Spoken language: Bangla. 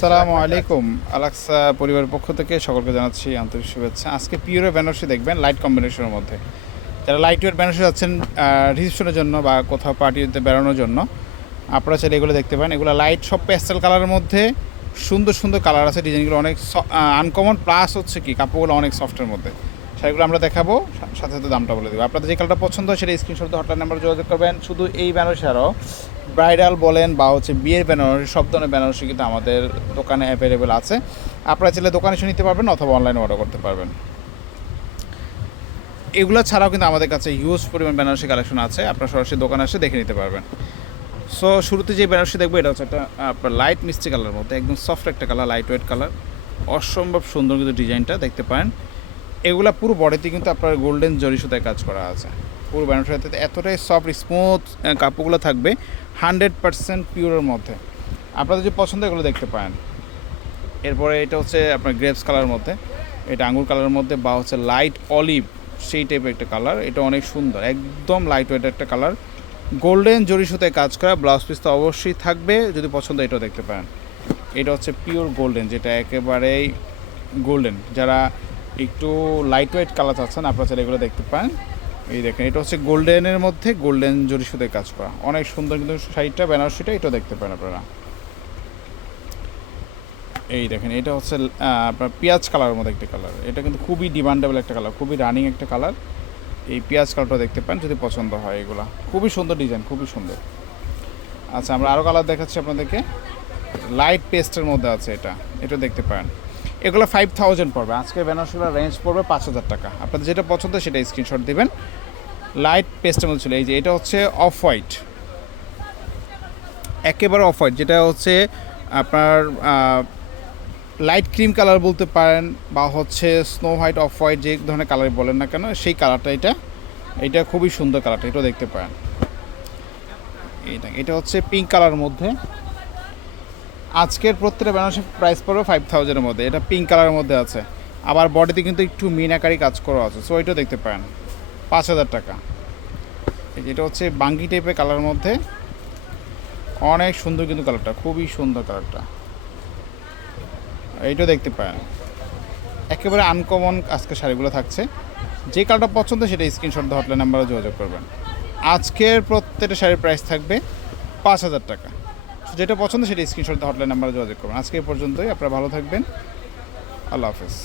সালামু আলাইকুম। আলাক্সা পরিবারের পক্ষ থেকে সকলকে জানাচ্ছি আন্তরিক শুভেচ্ছা। আজকে পিওরের বেনারসি দেখবেন লাইট কম্বিনেশনের মধ্যে। যারা লাইট ওয়েট বেনারসি যাচ্ছেন রিসেপশনের জন্য বা কোথাও পার্টিতে বেড়ানোর জন্য, আপনারা চাইলে এগুলো দেখতে পান এগুলো লাইট সব প্যাস্টেল কালারের মধ্যে। সুন্দর সুন্দর কালার আছে। ডিজাইনগুলো অনেক আনকমন প্লাস হচ্ছে কি, কাপড়গুলো অনেক সফটের মধ্যে। সেগুলো আমরা দেখাবো সাথে সাথে দামটা বলে দেবো। আপনাদের যে কালারটা পছন্দ হয় সেটা স্ক্রিনশট হটলাইন নাম্বার যোগাযোগ করবেন। শুধু এই বেনারসি আরও ব্রাইডাল বলেন বা হচ্ছে বিয়ের বেনারসি, সব ধরনের বেনারসি কিন্তু আমাদের দোকানে অ্যাভেলেবেল আছে। আপনারা চাইলে দোকানে এসে নিতে পারবেন অথবা অনলাইনে অর্ডার করতে পারবেন। এগুলো ছাড়াও কিন্তু আমাদের কাছে হিউজ পরিমাণ বেনারসি কালেকশন আছে। আপনারা সরাসরি দোকানে এসে দেখে নিতে পারবেন। সো শুরুতে যে বেনারসি দেখব, এটা হচ্ছে একটা আপনার লাইট মিষ্টি কালার মধ্যে, একদম সফট একটা কালার লাইট ওয়েট কালার অসম্ভব সুন্দর কিন্তু ডিজাইনটা দেখতে পারেন। এগুলা পুরো বডিতে কিন্তু আপনার গোল্ডেন জরি সুতায় কাজ করা আছে। পুরো বেনারসিতে এতটাই সফট স্মুথ কাপড়গুলো থাকবে হান্ড্রেড পার্সেন্ট পিওরের মধ্যে। আপনারা যে পছন্দ এগুলো দেখতে পান এরপরে এটা হচ্ছে আপনার গ্রেপস কালার মধ্যে। এটা আঙ্গুর কালারের মধ্যে বা হচ্ছে লাইট অলিভ সেই টাইপের একটা কালার এটা অনেক সুন্দর, একদম লাইট ওয়েট একটা কালার গোল্ডেন জরি সুতায় কাজ করা ব্লাউজ পিস তো অবশ্যই থাকবে, যদি পছন্দ এটাও দেখতে পারেন। এটা হচ্ছে পিওর গোল্ডেন যেটা একেবারেই গোল্ডেন যারা একটু লাইট ওয়েট কালার চাচ্ছেন আপনারা চাইলে এগুলো দেখতে পান এই দেখেন, এটা হচ্ছে গোল্ডেনের মধ্যে গোল্ডেন জরি সুতায় কাজ করা। অনেক সুন্দর কিন্তু শাড়িটা, বেনারসিটা এটা দেখতে পান আপনারা। এই দেখেন, এটা হচ্ছে আপনার পেঁয়াজ কালারের মধ্যে একটা কালার এটা কিন্তু খুবই ডিমান্ডেবল একটা কালার খুবই রানিং একটা কালার এই পেঁয়াজ কালারটা দেখতে পান যদি পছন্দ হয় এগুলা। খুবই সুন্দর ডিজাইন খুবই সুন্দর। আচ্ছা আমরা আরও কালার দেখাচ্ছি আপনাদেরকে। লাইট পেস্টের মধ্যে আছে এটা এটা দেখতে পারেন। এগুলো ফাইভ থাউজেন্ড পড়বে। আজকে বেনারসিগুলোর রেঞ্জ পড়বে পাঁচ হাজার টাকা। আপনাদের যেটা পছন্দ সেটা স্ক্রিনশট দেবেন। লাইট মধ্যে ছিল এই যে এটা হচ্ছে অফ হোয়াইট একেবারে অফ হোয়াইট যেটা হচ্ছে আপনার লাইট ক্রিম কালার বলতে পারেন বা হচ্ছে স্নো হোয়াইট অফ হোয়াইট যে ধরনের কালার বলেন না কেন, সেই কালারটা এটা এটা খুবই সুন্দর কালারটা এটাও দেখতে পারেন। এটা এটা হচ্ছে পিঙ্ক কালার মধ্যে। আজকের প্রত্যেকটা বেনারসি প্রাইস পড়বে ফাইভ থাউজেন্ডের মধ্যে। এটা পিঙ্ক কালারের মধ্যে আছে। আবার বডিতে কিন্তু একটু মিনাকারি কাজ করা আছে। সো এটাও দেখতে পারেন। পাঁচ হাজার টাকা। এটা হচ্ছে বাঙ্গি টাইপের কালারের মধ্যে অনেক সুন্দর কিন্তু কালারটা খুবই সুন্দর কালারটা এইটাও দেখতে পারেন। একেবারে আনকমন আজকে শাড়িগুলো থাকছে। যে কালারটা পছন্দ সেটা স্ক্রিনশট দিয়ে হটলাইন নাম্বারে যোগাযোগ করবেন। আজকের প্রত্যেকটা শাড়ির প্রাইস থাকবে পাঁচ হাজার টাকা। যেটা পছন্দ, সেটা স্ক্রিনশট হটলাইন নাম্বারে যোগাযোগ করবেন। আজকে পর্যন্তই, আপনারা ভালো থাকবেন। আল্লাহ হাফেজ।